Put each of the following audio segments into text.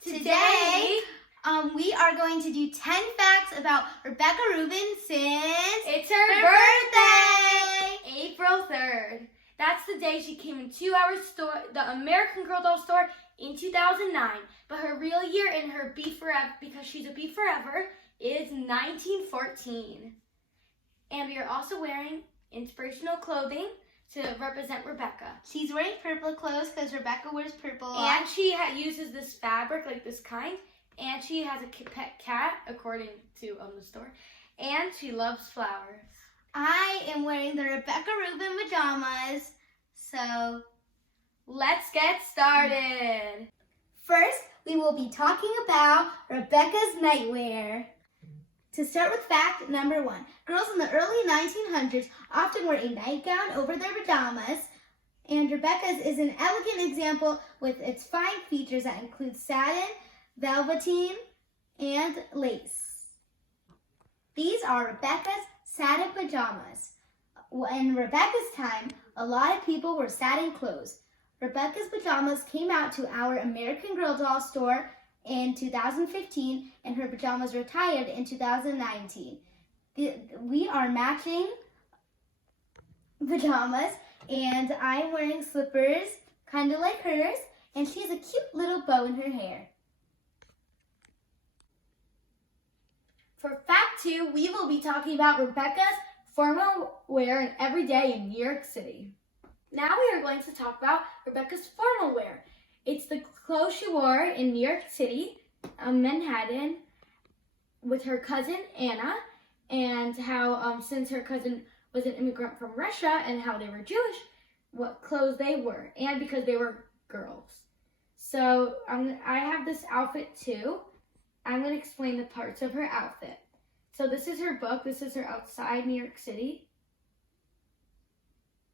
Today, we are going to do 10 facts about Rebecca Rubin since it's her birthday! April 3rd. That's the day she came into our store, the American Girl doll store, in 2009. But her real year in her Be Forever, because she's a Be Forever, is 1914. And we are also wearing inspirational clothing to represent Rebecca. She's wearing purple clothes because Rebecca wears purple. And she uses this fabric, like this kind. And she has a pet cat, according to the store. And she loves flowers. I am wearing the Rebecca Rubin pajamas. So, let's get started. First, we will be talking about Rebecca's nightwear. To start with fact number 1, girls in the early 1900s often wore a nightgown over their pajamas, and Rebecca's is an elegant example with its fine features that include satin, velveteen, and lace. These are Rebecca's satin pajamas. In Rebecca's time, a lot of people wore satin clothes. Rebecca's pajamas came out to our American Girl doll store in 2015, and her pajamas retired in 2019. We are matching pajamas, and I'm wearing slippers, kind of like hers, and she has a cute little bow in her hair. For fact 2, we will be talking about Rebecca's formal wear and everyday in New York City. Now we are going to talk about Rebecca's formal wear. It's the clothes she wore in New York City, Manhattan, with her cousin Anna, and how since her cousin was an immigrant from Russia and how they were Jewish, what clothes they wore, and because they were girls. So I have this outfit too. I'm going to explain the parts of her outfit. So this is her book. This is her outside New York City.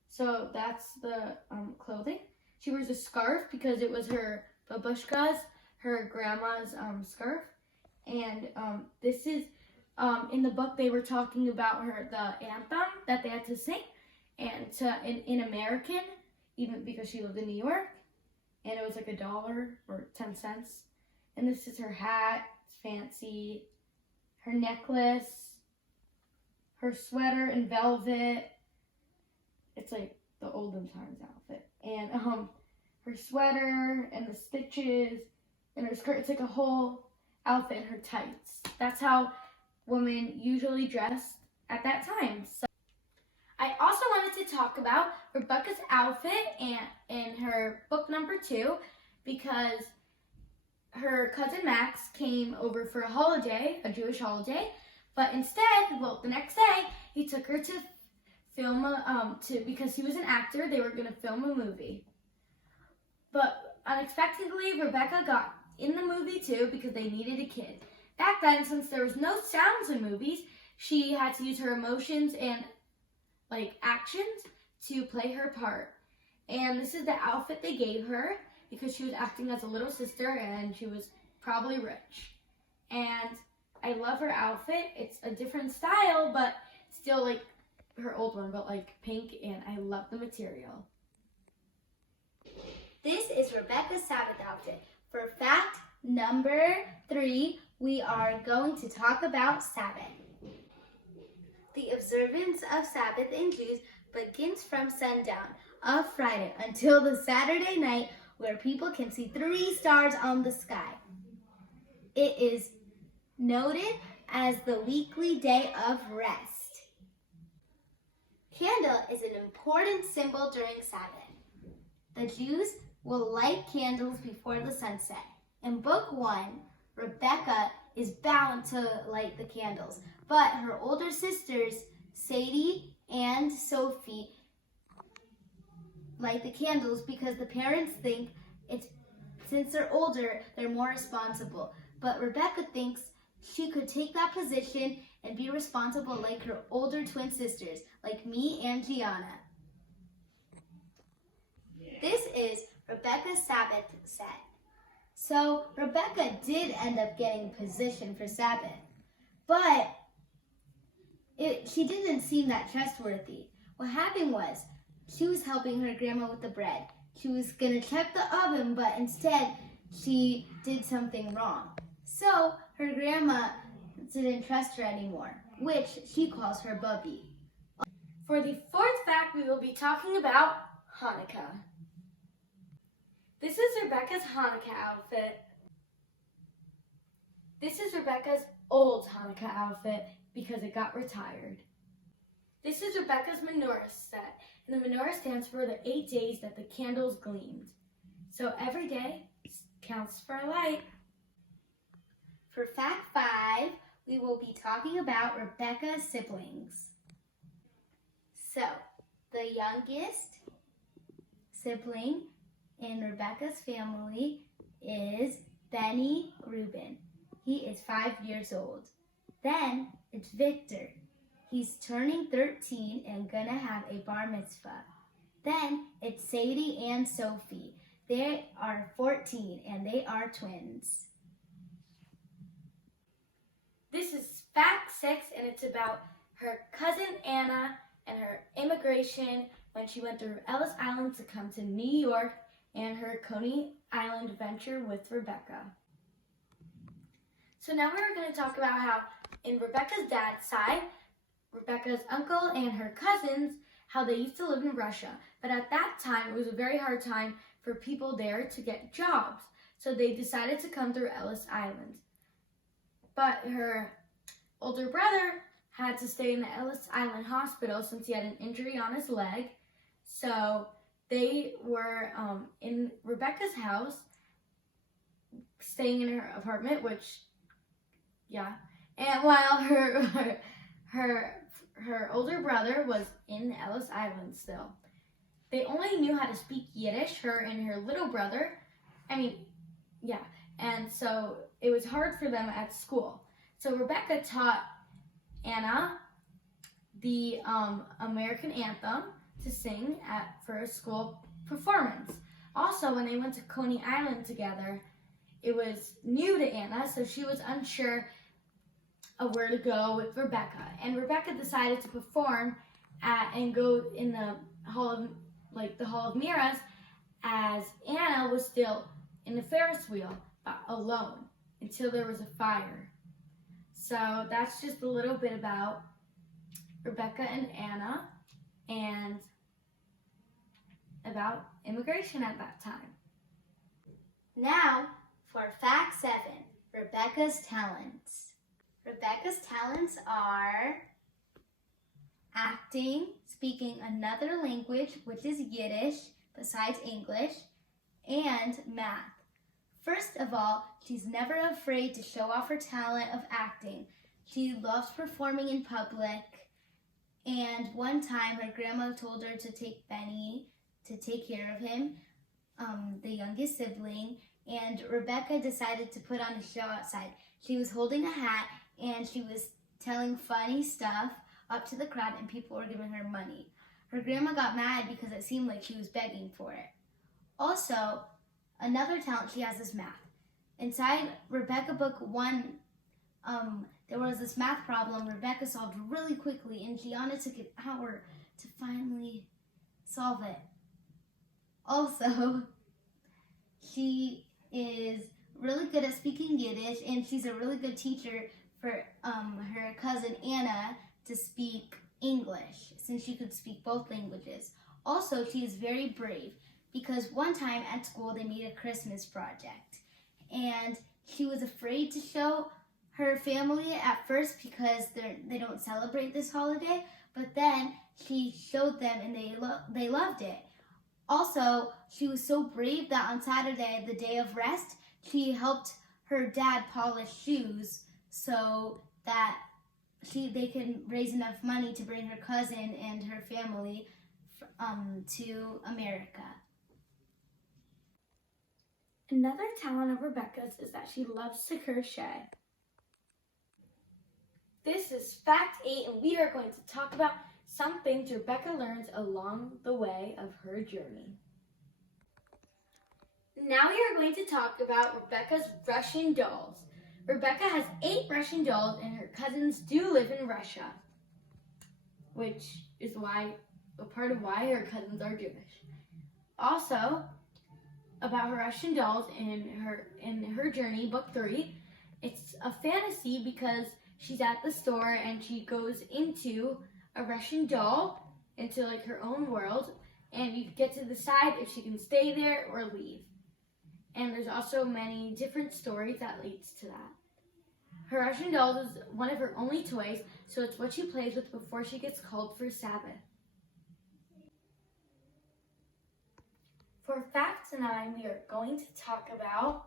So that's the clothing. She wears a scarf because it was her babushka's, her grandma's scarf. And this is, in the book they were talking about the anthem that they had to sing. And in American, even because she lived in New York. And it was like $1 or 10 cents. And this is her hat, it's fancy. Her necklace, her sweater in velvet. It's like the olden times outfit. And her sweater and the stitches and her skirt. It's like a whole outfit and her tights. That's how women usually dressed at that time. So I also wanted to talk about Rebecca's outfit in her book number 2 because her cousin Max came over for a holiday, a Jewish holiday, but instead, the next day, he took her to film because he was an actor, they were going to film a movie. But unexpectedly, Rebecca got in the movie too because they needed a kid. Back then, since there was no sounds in movies, she had to use her emotions and actions to play her part. And this is the outfit they gave her because she was acting as a little sister and she was probably rich. And I love her outfit. It's a different style, but still like her old one, but like pink, and I love the material. This is Rebecca's Sabbath outfit. For fact number 3, we are going to talk about Sabbath. The observance of Sabbath in Jews begins from sundown of Friday until the Saturday night, where people can see 3 stars on the sky. It is noted as the weekly day of rest. Candle is an important symbol during Sabbath. The Jews will light candles before the sunset. In book 1, Rebecca is bound to light the candles, but her older sisters, Sadie and Sophie, light the candles because the parents think since they're older, they're more responsible. But Rebecca thinks she could take that position and be responsible like her older twin sisters, like me and Gianna. This is Rebecca's Sabbath set. So Rebecca did end up getting position for Sabbath, but she didn't seem that trustworthy. What happened was, she was helping her grandma with the bread. She was going to check the oven, but instead she did something wrong. So her grandma didn't trust her anymore, which she calls her Bubby. For the fourth fact, we will be talking about Hanukkah. This is Rebecca's Hanukkah outfit. This is Rebecca's old Hanukkah outfit because it got retired. This is Rebecca's menorah set, and the menorah stands for the 8 days that the candles gleamed. So every day counts for a light. For fact 5, we will be talking about Rebecca's siblings. So, the youngest sibling in Rebecca's family is Benny Reuben. He is 5 years old. Then it's Victor. He's turning 13 and gonna have a bar mitzvah. Then it's Sadie and Sophie. They are 14 and they are twins. This is fact 6, and it's about her cousin Anna and her immigration when she went through Ellis Island to come to New York, and her Coney Island venture with Rebecca. So now we're going to talk about how in Rebecca's dad's side, Rebecca's uncle and her cousins, how they used to live in Russia. But at that time, it was a very hard time for people there to get jobs. So they decided to come through Ellis Island. But her older brother had to stay in the Ellis Island hospital since he had an injury on his leg. So they were in Rebecca's house, staying in her apartment, and while her older brother was in Ellis Island still. They only knew how to speak Yiddish, her and her little brother. And so it was hard for them at school. So Rebecca taught Anna the American anthem to sing for a school performance. Also, when they went to Coney Island together, it was new to Anna, so she was unsure of where to go with Rebecca. And Rebecca decided to perform and go in the Hall of Mirrors, as Anna was still in the Ferris wheel alone until there was a fire. So that's just a little bit about Rebecca and Anna and about immigration at that time. Now for fact 7, Rebecca's talents. Rebecca's talents are acting, speaking another language, which is Yiddish, besides English, and math. First of all, she's never afraid to show off her talent of acting. She loves performing in public, and one time her grandma told her to take Benny to take care of him, the youngest sibling, and Rebecca decided to put on a show outside. She was holding a hat and she was telling funny stuff up to the crowd, and people were giving her money. Her grandma got mad because it seemed like she was begging for it. Also, another talent she has is math. Inside Rebecca book 1, there was this math problem Rebecca solved really quickly, and Gianna took an hour to finally solve it. Also, she is really good at speaking Yiddish, and she's a really good teacher for her cousin Anna to speak English, since she could speak both languages. Also, she is very brave, because one time at school they made a Christmas project, and she was afraid to show her family at first because they don't celebrate this holiday, but then she showed them and they loved it. Also, she was so brave that on Saturday, the day of rest, she helped her dad polish shoes so that they can raise enough money to bring her cousin and her family to America. Another talent of Rebecca's is that she loves to crochet. This is fact 8, and we are going to talk about some things Rebecca learns along the way of her journey. Now we are going to talk about Rebecca's Russian dolls. Rebecca has 8 Russian dolls, and her cousins do live in Russia, which is a part of why her cousins are Jewish. Also, about her Russian dolls in her journey, book 3. It's a fantasy because she's at the store and she goes into a Russian doll, into like her own world, and you get to decide if she can stay there or leave. And there's also many different stories that leads to that. Her Russian doll is one of her only toys, so it's what she plays with before she gets called for Sabbath. For Fact 9, we are going to talk about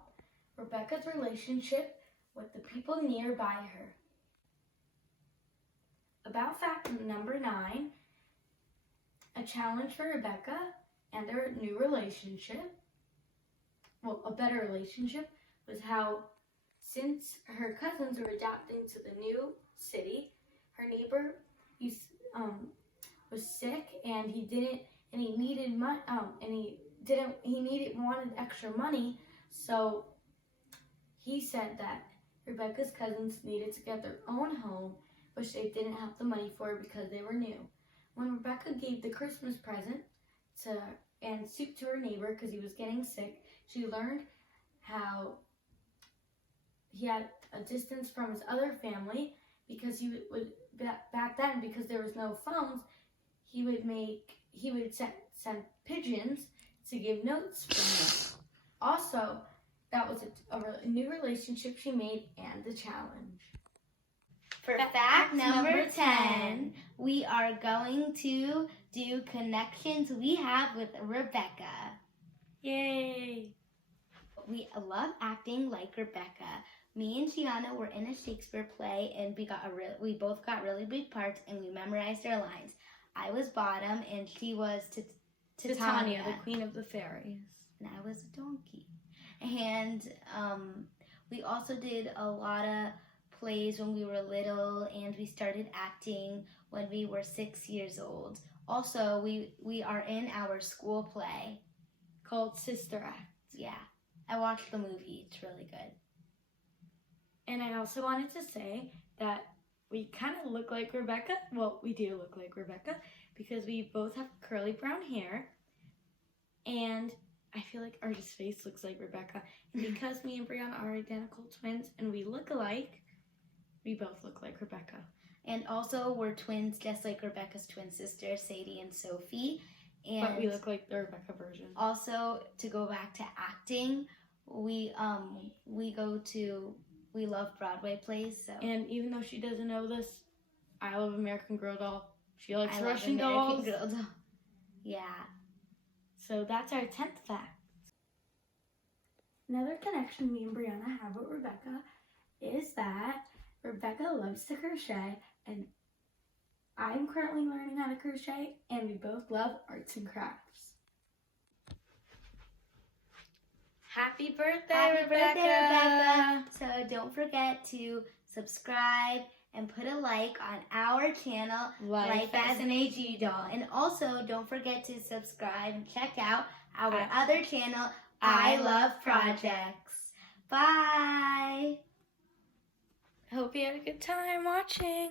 Rebecca's relationship with the people nearby her. About fact number 9, a challenge for Rebecca and their new relationship, well, a better relationship, was how since her cousins were adapting to the new city, her neighbor was sick and he wanted extra money, so he said that Rebecca's cousins needed to get their own home, which they didn't have the money for because they were new. When Rebecca gave the Christmas present and soup to her neighbor because he was getting sick, she learned how he had a distance from his other family because he would back then, because there was no phones, he would send pigeons to give notes from them. Also, that was a new relationship she made and the challenge. For fact number 10, we are going to do connections we have with Rebecca. Yay! We love acting like Rebecca. Me and Gianna were in a Shakespeare play, and we both got really big parts, and we memorized our lines. I was Bottom, and she was Titania, the Queen of the Fairies. And I was a donkey. And we also did a lot of plays when we were little, and we started acting when we were 6 years old. Also, we are in our school play called Sister Act. Yeah, I watched the movie. It's really good. And I also wanted to say that we kind of look like Rebecca. Well, we do look like Rebecca because we both have curly brown hair, and I feel like our face looks like Rebecca. And because me and Brianna are identical twins and we look alike, we both look like Rebecca. And also, we're twins just like Rebecca's twin sisters, Sadie and Sophie. And but we look like the Rebecca version. Also, to go back to acting, we love Broadway plays. So. And even though she doesn't know this, I love American Girl doll. She likes Russian dolls. Girl doll. Yeah. So that's our 10th fact. Another connection me and Brianna have with Rebecca is that Rebecca loves to crochet, and I'm currently learning how to crochet, and we both love arts and crafts. Happy birthday, Rebecca! So don't forget to subscribe and put a like on our channel, Life as an AG Doll. And also, don't forget to subscribe and check out our other channel, I Love Projects. Bye! Hope you had a good time watching.